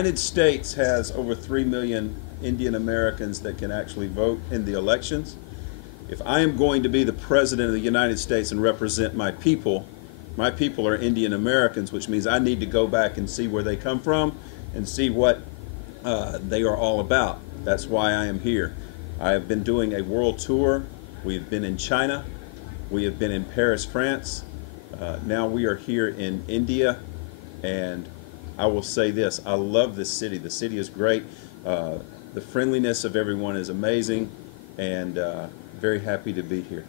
United States has over 3 million Indian Americans that can actually vote in the elections. If I am going to be the President of the United States and represent my people are Indian Americans, which means I need to go back and see where they come from and see what they are all about. That's why I am here. I have been doing a world tour. We've been in China. We have been in Paris, France. Now we are here in India, and I will say this, I love this city. The city is great. The friendliness of everyone is amazing, and very happy to be here.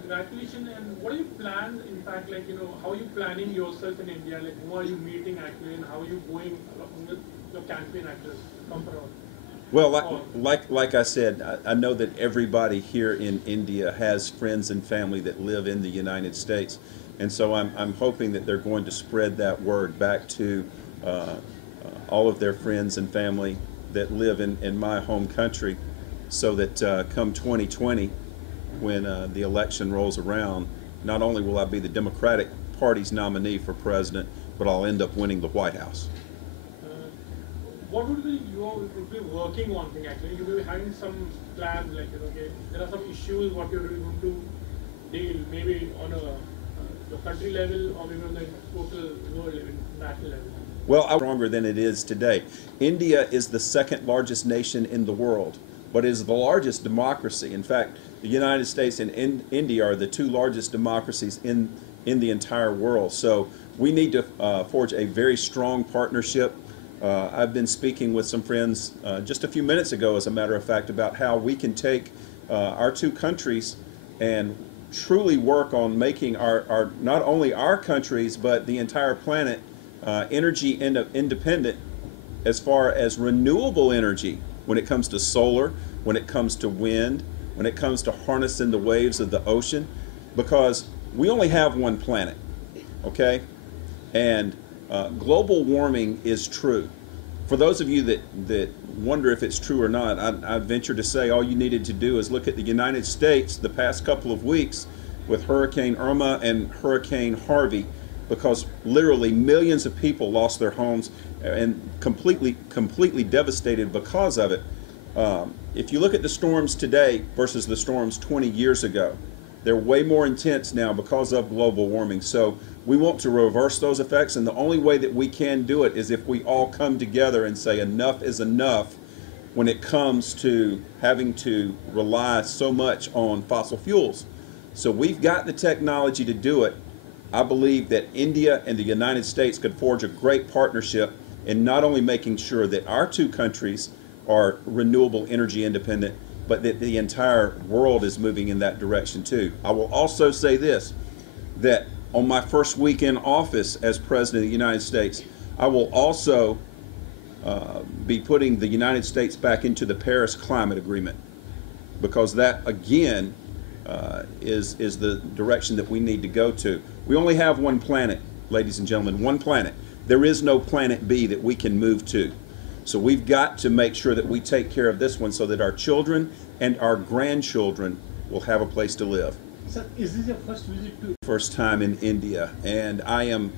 Congratulations. And what do you plan, in fact, like, how are you planning yourself in India? Like, who are you meeting actually, and how are you going along with your campaign actors? Come around. Well, like I said, I know that everybody here in India has friends and family that live in the United States. And so I'm hoping that they're going to spread that word back to all of their friends and family that live in my home country, so that come 2020, when the election rolls around, not only will I be the Democratic Party's nominee for president, but I'll end up winning the White House. What would be you would be working on thing actually? You will be having some plans, like, okay, there are some issues what you're really going to deal, maybe on the country level or maybe on the total world level, national level. Well, I'm stronger than it is today. India is the second largest nation in the world, but is the largest democracy. In fact, the United States and India are the two largest democracies in the entire world. So we need to forge a very strong partnership. I've been speaking with some friends just a few minutes ago, as a matter of fact, about how we can take our two countries and truly work on making our not only our countries but the entire planet energy independent, as far as renewable energy, when it comes to solar, when it comes to wind, when it comes to harnessing the waves of the ocean, because we only have one planet, okay? And global warming is true. For those of you that wonder if it's true or not, I venture to say all you needed to do is look at the United States the past couple of weeks with Hurricane Irma and Hurricane Harvey, because literally millions of people lost their homes and completely devastated because of it. If you look at the storms today versus the storms 20 years ago, they're way more intense now because of global warming. So we want to reverse those effects, and the only way that we can do it is if we all come together and say enough is enough when it comes to having to rely so much on fossil fuels. So we've got the technology to do it. I believe that India and the United States could forge a great partnership in not only making sure that our two countries are renewable energy independent, but that the entire world is moving in that direction too. I will also say this, that on my first week in office as President of the United States, I will also be putting the United States back into the Paris Climate Agreement, because that, again, is the direction that we need to go to. We only have one planet, ladies and gentlemen, one planet. There is no planet B that we can move to. So we've got to make sure that we take care of this one so that our children and our grandchildren will have a place to live. Sir, is this your first visit to? First time in India, and I am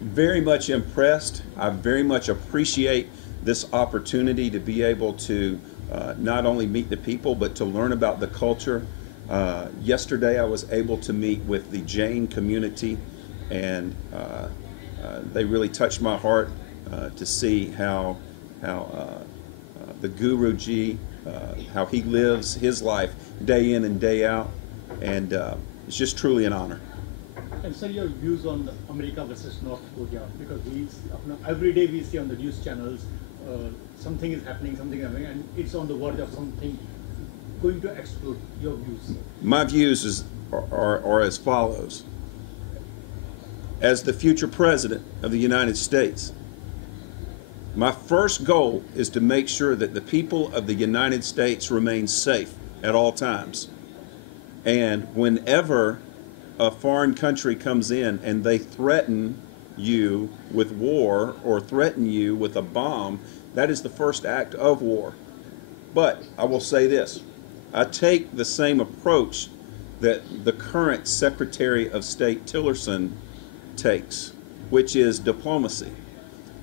very much impressed. I very much appreciate this opportunity to be able to not only meet the people, but to learn about the culture. Yesterday I was able to meet with the Jain community, and they really touched my heart to see how the Guruji, how he lives his life day in and day out, and it's just truly an honor. And sir, your views on America versus North Korea, because every day we see on the news channels something is happening, and it's on the verge of something going to explode. Your views? My views are as follows. As the future President of the United States, my first goal is to make sure that the people of the United States remain safe at all times. And whenever a foreign country comes in and they threaten you with war or threaten you with a bomb, that is the first act of war. But I will say this, I take the same approach that the current Secretary of State Tillerson takes, which is diplomacy.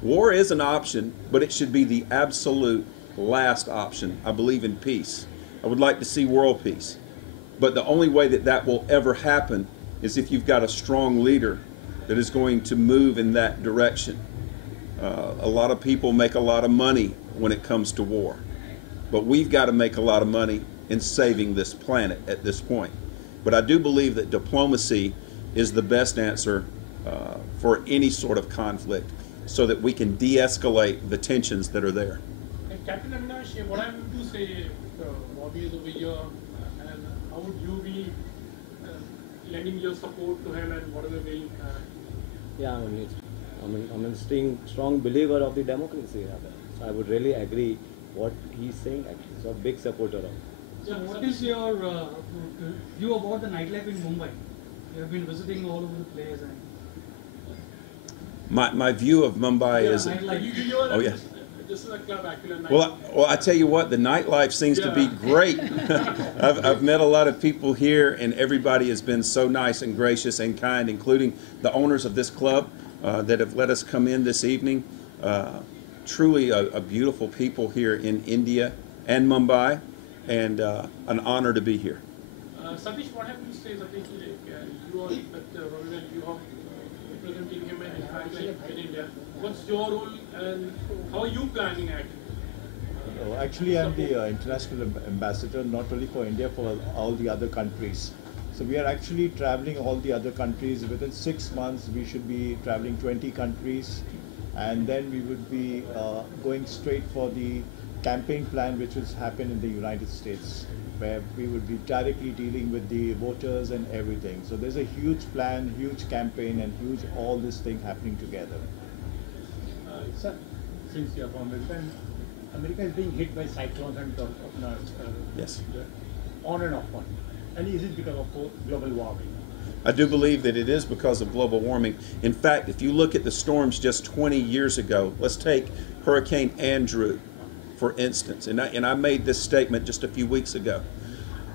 War is an option, but it should be the absolute last option. I believe in peace. I would like to see world peace. But the only way that that will ever happen is if you've got a strong leader that is going to move in that direction. A lot of people make a lot of money when it comes to war, but we've got to make a lot of money in saving this planet at this point. But I do believe that diplomacy is the best answer for any sort of conflict, so that we can de-escalate the tensions that are there. Captain Avinash, what I'm going to say, Robby is over here, and how would you be lending your support to him and whatever way you can? Yeah, I'm a strong believer of the democracy. So I would really agree what he's saying actually. So a big supporter of it. So what is your view about the nightlife in Mumbai? You have been visiting all over the place. And My view of Mumbai is... Oh, yeah. This is a club actually. Well, I tell you what, the nightlife seems to be great. I've met a lot of people here, and everybody has been so nice and gracious and kind, including the owners of this club that have let us come in this evening. Truly a beautiful people here in India and Mumbai, and an honor to be here. Satish, what have you to say? Satish, you are representing him in India. What's your role and how are you planning actually? Actually, I'm the international ambassador, not only for India, for all the other countries. So we are actually traveling all the other countries. Within 6 months, we should be traveling 20 countries. And then we would be going straight for the campaign plan, which will happen in the United States, where we would be directly dealing with the voters and everything. So there's a huge plan, huge campaign, and huge all this thing happening together. Sir, since you are from America, America is being hit by cyclones and Yes. On and off one. And is it because of global warming? I do believe that it is because of global warming. In fact, if you look at the storms just 20 years ago, let's take Hurricane Andrew, for instance, and I made this statement just a few weeks ago.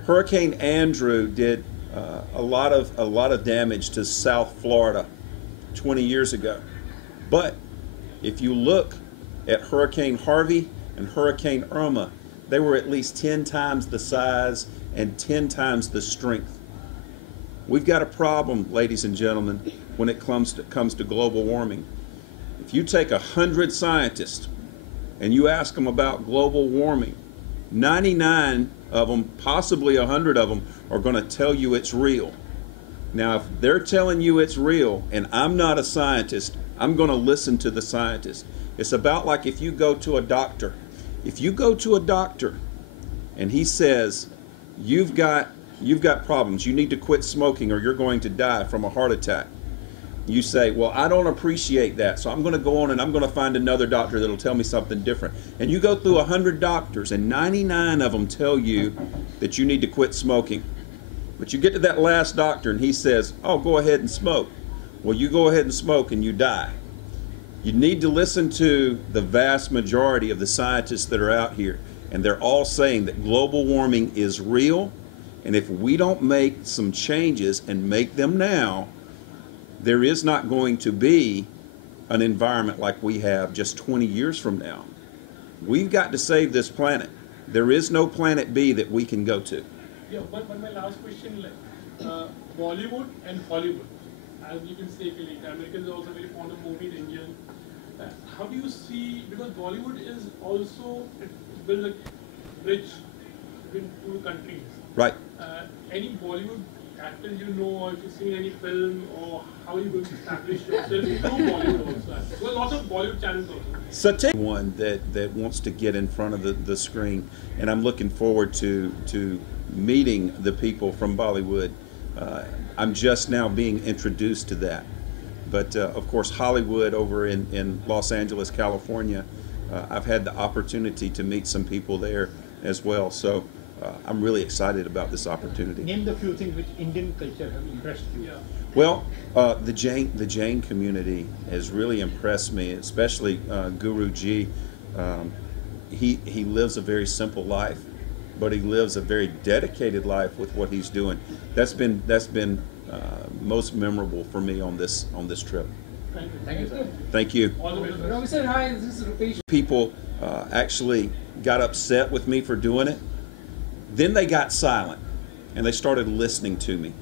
Hurricane Andrew did a lot of damage to South Florida 20 years ago. But if you look at Hurricane Harvey and Hurricane Irma, they were at least 10 times the size and 10 times the strength. We've got a problem, ladies and gentlemen, when it comes to global warming. If you take 100 scientists and you ask them about global warming, 99 of them, possibly 100 of them, are going to tell you it's real. Now, if they're telling you it's real and I'm not a scientist, I'm going to listen to the scientist. It's about like if you go to a doctor. If you go to a doctor and he says, you've got problems, you need to quit smoking or you're going to die from a heart attack. You say, well, I don't appreciate that, so I'm going to go on and I'm going to find another doctor that'll tell me something different. And you go through 100 doctors and 99 of them tell you that you need to quit smoking. But you get to that last doctor and he says, oh, go ahead and smoke. Well, you go ahead and smoke and you die. You need to listen to the vast majority of the scientists that are out here, and they're all saying that global warming is real, and if we don't make some changes and make them now, there is not going to be an environment like we have just 20 years from now. We've got to save this planet. There is no planet B that we can go to. Yeah, but my last question, Bollywood and Hollywood, as you can say, Americans are also very fond of movies, Indian. How do you see, because Bollywood is also built a bridge between two countries. Right. Any Bollywood actors you know, or if you've seen any film, or how are you going to establish yourself through Bollywood also? There are lots of Bollywood channels also. So take one that wants to get in front of the screen, and I'm looking forward to meeting the people from Bollywood. I'm just now being introduced to that. But of course, Hollywood over in Los Angeles, California, I've had the opportunity to meet some people there as well. So I'm really excited about this opportunity. Name the few things which Indian culture have impressed you. Yeah. Well, the Jain community has really impressed me, especially Guruji. He lives a very simple life, but he lives a very dedicated life with what he's doing. That's been most memorable for me on this trip. Thank you, sir. Thank you. All the best. Robby sir, hi, this is Rupesh. People actually got upset with me for doing it. Then they got silent and they started listening to me.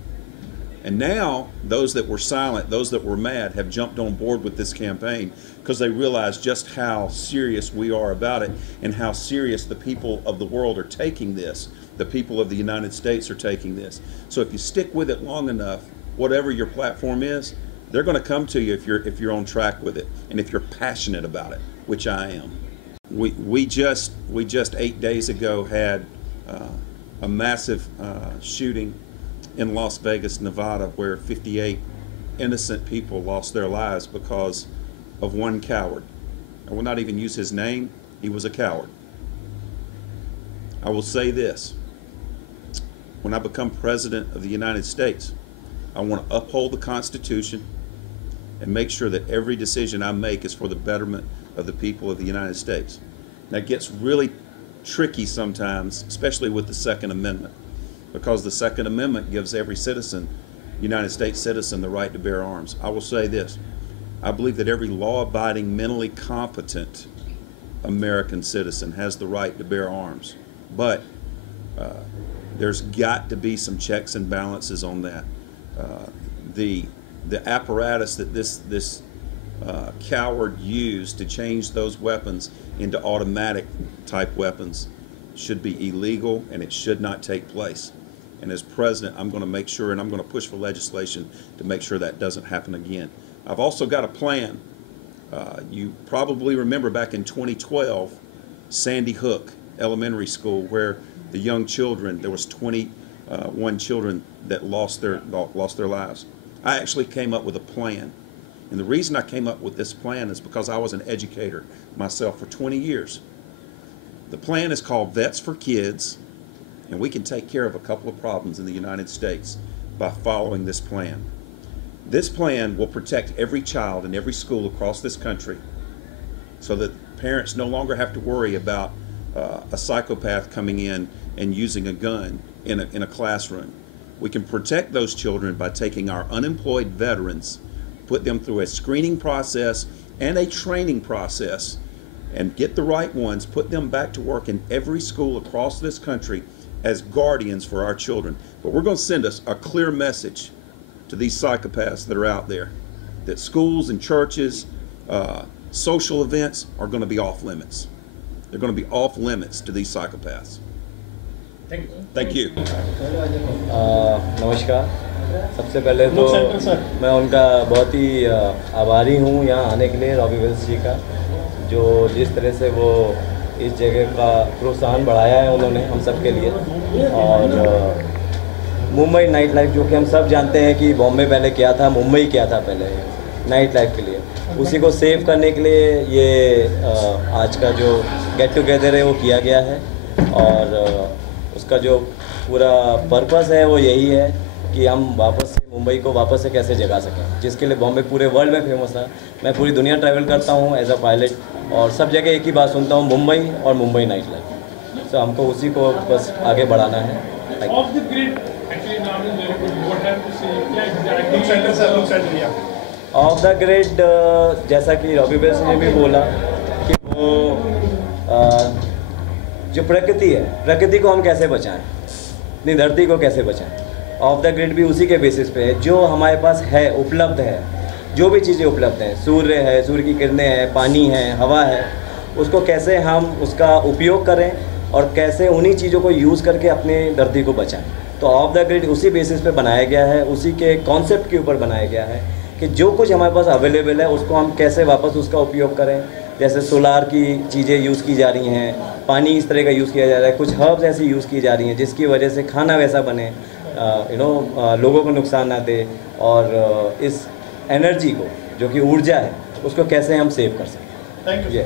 And now those that were silent, those that were mad, have jumped on board with this campaign because they realize just how serious we are about it and how serious the people of the world are taking this. The people of the United States are taking this. So if you stick with it long enough, whatever your platform is, they're going to come to you if you're on track with it and if you're passionate about it, which I am. We just 8 days ago had a massive shooting in Las Vegas, Nevada, where 58 innocent people lost their lives because of one coward. I will not even use his name. He was a coward. I will say this. When I become president of the United States, I want to uphold the Constitution and make sure that every decision I make is for the betterment of the people of the United States. That gets really tricky sometimes, especially with the Second Amendment, because the Second Amendment gives every citizen, United States citizen, the right to bear arms. I will say this. I believe that every law-abiding, mentally competent American citizen has the right to bear arms. But there's got to be some checks and balances on that. The apparatus that this coward used to change those weapons into automatic type weapons should be illegal, and it should not take place. And as president, I'm going to make sure, and I'm going to push for legislation to make sure that doesn't happen again. I've also got a plan. You probably remember back in 2012, Sandy Hook Elementary School, where the young children, there was 21 children that lost their lives. I actually came up with a plan. And the reason I came up with this plan is because I was an educator myself for 20 years. The plan is called Vets for Kids, and we can take care of a couple of problems in the United States by following this plan. This plan will protect every child in every school across this country so that parents no longer have to worry about a psychopath coming in and using a gun in a classroom. We can protect those children by taking our unemployed veterans, put them through a screening process and a training process, and get the right ones, put them back to work in every school across this country as guardians for our children. But we're going to send us a clear message to these psychopaths that are out there, that schools and churches, social events are going to be off limits. They're going to be off limits to these psychopaths. Thank you. नमस्कार। सबसे पहले तो मैं उनका बहुत ही आभारी हूँ यहाँ आने के लिए, रॉबी विल्स जी का, जो जिस तरह से वो इस जगह का प्रोत्साहन बढ़ाया है उन्होंने हम सब के लिए। और मुंबई नाइट लाइफ, जो कि हम सब जानते हैं कि बॉम्बे पहले क्या था, मुंबई क्या था पहले नाइट लाइफ के लिए, उसी को सेव करने के लिए ये आज का जो गेट टुगेदर है वो किया गया है। और उसका जो पूरा पर्पस है वो यही है कि हम वापस से मुंबई को वापस से कैसे जगा सकें, जिसके लिए बॉम्बे पूरे वर्ल्ड में फेमस है। मैं पूरी दुनिया ट्रैवल करता हूँ एज अ पायलट, और सब जगह एक ही बात सुनता हूँ, मुंबई और मुंबई नाइट लाइफ। तो हमको उसी को बस आगे बढ़ाना है। ऑफ द ग्रिड, जैसा कि रॉबी विल्स ने भी बोला कि वो जो प्रकृति है, प्रकृति को हम कैसे बचाएं, अपनी धरती को कैसे बचाएं। ऑफ द ग्रिड भी उसी के बेसिस पे है, जो हमारे पास है, उपलब्ध है, जो भी चीज़ें उपलब्ध हैं, सूर्य है, सूर्य की किरणें हैं, पानी है, हवा है, उसको कैसे हम उसका उपयोग करें और कैसे उन्हीं चीज़ों को यूज़ करके अपनी धरती को बचाएं। तो ऑफ द ग्रिड उसी बेसिस पे बनाया गया है, उसी के कॉन्सेप्ट के ऊपर बनाया गया है कि जो कुछ हमारे पास अवेलेबल है उसको हम कैसे वापस उसका उपयोग करें। जैसे सोलार की चीज़ें यूज़ की जा रही हैं, पानी इस तरह का यूज़ किया जा रहा है, कुछ हर्ब्स ऐसी यूज़ की जा रही हैं जिसकी वजह से खाना वैसा बने, लोगों को नुकसान ना दे, और इस एनर्जी को जो कि ऊर्जा है उसको कैसे हम सेव कर सकें। Thank you.